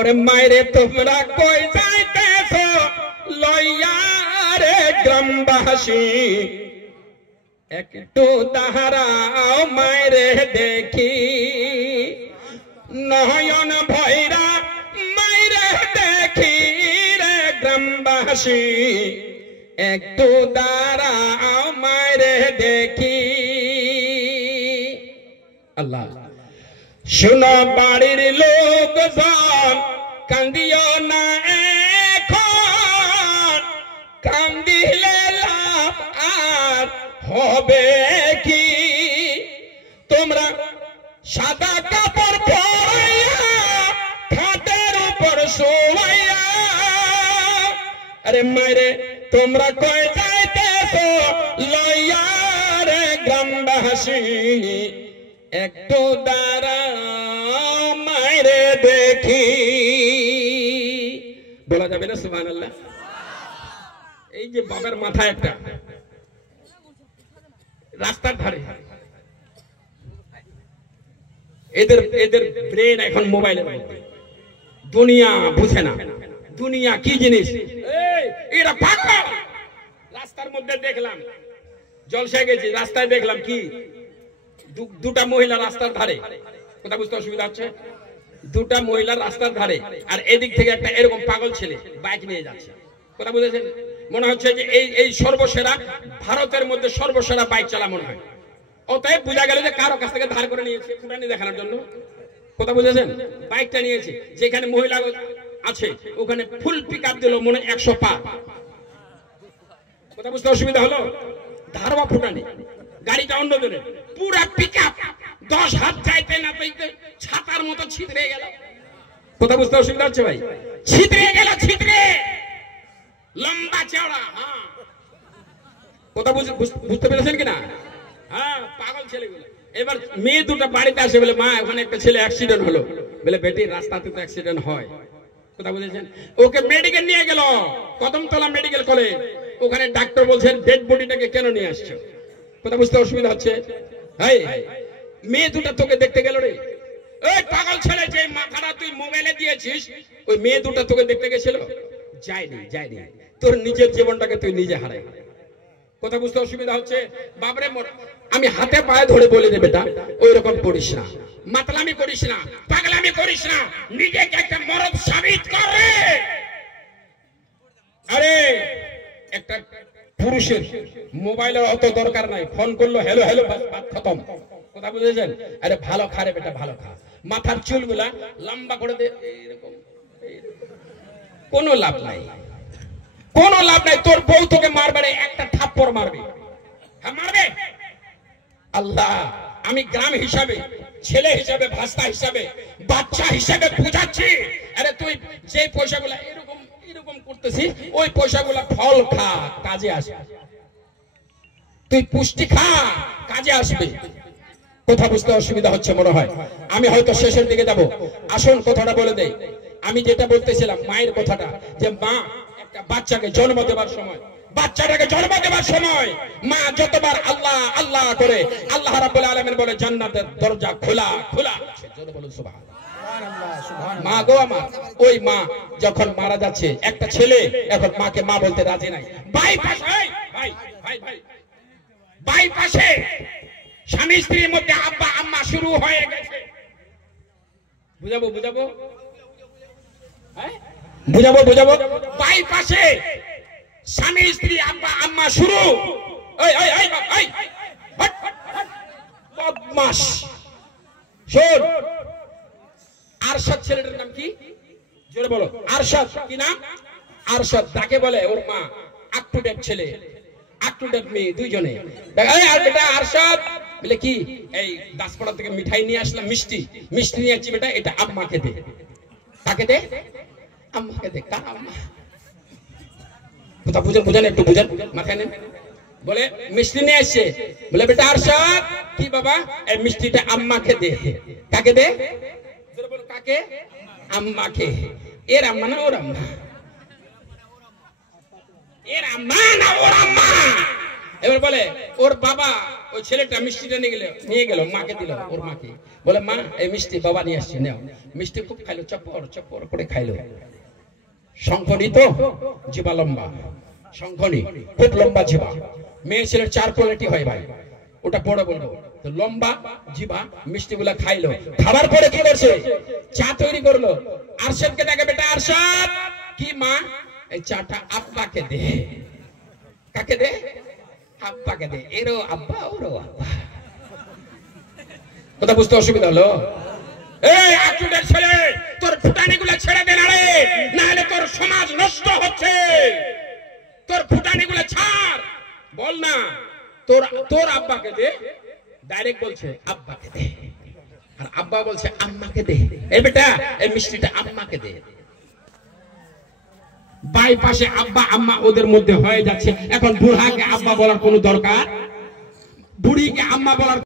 ওরে মায়েরে তোমরা কই যাইতেছ লইয়া রে গ্রামবাসী, একটু দাঁড়াও মায়েরে দেখি, নয়ন ভৈরা মায়েরে দেখি রে গ্রামবাসী, একটু দাঁড়াও মায়েরে দেখি। আল্লাহ শোনো বাড়ির লোকজন কান্দিও না এখন, কান্দিলে লাভ আর হবে কি? তোমরা সাদা কাপড় পরাইয়া খাটের উপর শোয়াইয়া, আরে মায়েরে তোমরা কই যাইতেছ লইয়া রে গ্রামবাসী, একটু দাঁড়াও মায়েরে দেখি। বলা যাবে না সুবহানাল্লাহ? এই যে বাবার মাথায় একটা রাস্তার ধারে, এদের ব্রেন এখন মোবাইলের মধ্যে, দুনিয়া বুঝে না, দুনিয়া কি জিনিস। এরা পাগল। রাস্তার মধ্যে দেখলাম, জলসায় গেছি, রাস্তায় দেখলাম কি দুটা মহিলা রাস্তার ধারে, কথা বুঝতে অসুবিধা হচ্ছে, দুটা মহিলা রাস্তার ধারে, আর এদিক থেকে একটা এরকম পাগল ছেলে বাইক নিয়ে যাচ্ছে, কথা বুঝেছেন? মনে হচ্ছে যে এই সর্বসেরা, ভারতের মধ্যে সর্বসেরা বাইক চালা মনে হয়। অতএব বোঝা গেল যে কারো কাছ থেকে ধার করে নিয়েছে ফুটানি দেখানোর জন্য, কথা বুঝেছেন? বাইকটা নিয়েছে, যেখানে মহিলা আছে ওখানে ফুল পিক আপ দিল মনে 100 পা, কথা বুঝতে অসুবিধা হলো? ধার বা ফুটানি, গাড়িটা অন্য জনের, পুরা পিক আপ 10 হাত যাইতে না যাইতে ছাতার মতো ছিতরে গেল, কথা বুঝতে অসুবিধা হচ্ছে ভাই? ছিতরে গেল, ছিতরে, লম্বা চওড়া। হ্যাঁ, কথা বুঝতে পেরেছেন কিনা? হ্যাঁ, পাগল ছেলেগুলো। এবার মেয়ে দুটো বাড়িতে আসে, বলে মা ওখানে একটা ছেলে অ্যাক্সিডেন্ট হলো। বলে বেটি রাস্তাতে তো অ্যাক্সিডেন্ট হয়, কথা বুঝেছেন? ওকে মেডিকেল নিয়ে গেল, কদমতলা মেডিকেল কলেজ। ওখানে ডাক্তার বলছেন ডেড বডিটাকে কেন নিয়ে আসছো, কথা বুঝতে অসুবিধা হচ্ছে? মেয়ে দুটো তোকে দেখতে গেল রে। এই পাগল ছেলে, যে মাথাটা তুই মোবাইলে দিয়েছিস, ওই মেয়ে দুটো তোকে দেখতে গেছিল? যায়নি, যায়নি। তোর নিজের জীবনটাকে তুই নিজে হারাই, কথা বুঝতে অসুবিধা হচ্ছে? বাবরে আমি হাতে পায়ে ধরে বলি রে বেটা, ওই রকম করিস না, মাতলামি করিস না, পাগলামি করিস না, নিজেকে একটা মরদ সাবিত করে। আরে একটা পুরুষের মোবাইলের অত দরকার নাই, ফোন করলো হ্যালো হ্যালো, বাত খতম, কথা বুঝেছেন? আরে ভালো খা রে বেটা, ভালো খা, মাথার চুলগুলা লম্বা করে দে, এরকম কোনো লাভ নাই, কোনো লাভ নাই। তোর বউ তোকে মারবে, একটা থাপ্পড় মারবে, হ্যাঁ মারবে। আল্লাহ, আমি গ্রাম হিসাবে, ছেলে হিসাবে, ভাস্তা হিসাবে, বাচ্চা হিসাবে বুঝাচ্ছি। আরে তুই যে পয়সাগুলা এরকম এরকম করতেছিস, ওই পয়সাগুলা ফল খা, কাজে আসবে। তুই পুষ্টি খা, কাজে আসবে। কথা বুঝতে অসুবিধা হচ্ছে মনে হয়? আমি হয়তো শেষের দিকে যাব, আসুন কথাটা বলে দেই। আমি যেটা বলতেছিলাম মায়ের কথাটা, যে মা একটা বাচ্চাকে জন্ম দেবার সময়, বাচ্চাটাকে জন্ম দেবার সময় মা যতবার আল্লাহ আল্লাহ করে, আল্লাহ রাব্বুল আলামিন বলে জান্নাতের দরজা খোলা খোলা। জোরে বলুন সুবহানাল্লাহ। মা গো আমার, ওই মা যখন মারা যাচ্ছে, একটা ছেলে এখন মাকে মা বলতে রাজি নাই। বাইপাসে স্বামী স্ত্রীর মধ্যে আব্বা আম্মা শুরু হয়ে গেছে। বুঝাবো বুঝাবো বুঝাবো বুঝাবো বাইপাসে স্বামী স্ত্রী আব্বা আম্মা শুরু। বদমাশ। শোন, আরশাদ ছেলেটার নাম কি? জোরে বলো। আরশাদ কি নাম? আরশাদ। তাকে বলে ওর মা আপ টু ডেট ছেলে, আপ টু ডেট মেয়ে, দুইজনে। আর বেটা আরশাদ বলে কি, এই দাসপাড়া থেকে মিঠাই নিয়ে আসলাম, মিষ্টি মিষ্টি নিয়ে আসছি বেটা, এটা আম্মাকে দে। কাকে দে? আম্মাকে দে। কার আম্মা? কথা বুঝেন, বুঝেন, একটু বুঝেন, মাথায় নেন। বলে মিষ্টি নিয়ে আসছে, বলে বেটা আরশাদ কি বাবা, এই মিষ্টিটা আম্মাকে দে। কাকে দে? কাকে? আম্মাকে। এর আম্মা না ওর আম্মা? এর আম্মা না ওর আম্মা? এবার বলে ওর বাবা ওই ছেলেটা মিষ্টিটা নিয়ে গেল মাকে দিল, ওর মাকে বলে মা এই মিষ্টি বাবা নিয়ে আসছি নাও। মিষ্টি খুব খাইলো, চপ্পর চপ্পর করে খাইলো। শঙ্খনি তো জিবা লম্বা, শঙ্খনি খুব লম্বা জিবা। মেয়ে ছেলের 4 কোয়ালিটি হয় ভাই, ওটা পড়ে বলবো। তো লম্বা জিবা মিষ্টি গুলা খাইলো। খাবার পরে কি করছে, চা তৈরি করলো। আরশাদকে দেখে, বেটা আরশাদ কি মা এই চাটা আব্বাকে দে। কাকে দে? আব্বাকে দে। এরো আব্বা ওরো আব্বা। কথা বুঝতে অসুবিধা হলো? এই আচুডের ছেলে, তোর ফুটানিগুলো ছেড়ে দে না রে, না হলে তোর সমাজ নষ্ট হচ্ছে। তোর ফুটানিগুলো ছাড়, বল না তোর আব্বাকে দে। ডাইরেক্ট বলছে আব্বাকে দে, আর আব্বা বলছে আম্মাকে দে। এই বেটা এই মিষ্টিটা আম্মাকে দে। বাইপাসে আব্বা আম্মা ওদের মধ্যে হয়ে যাচ্ছে। এখন বুড়াকে আব্বা বলার কোনো দরকার, বুড়িকে আম্মা বলার